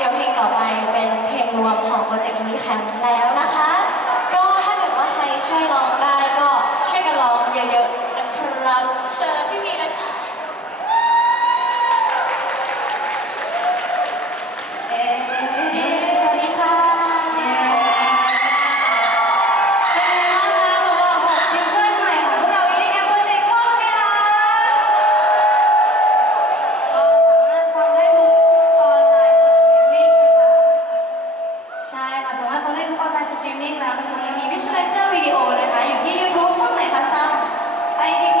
เดี๋ยวเพลงต่อไปเป็นเพลงรวมของโปรเจกต์มีแคมป์แล้วนะคะ 아이디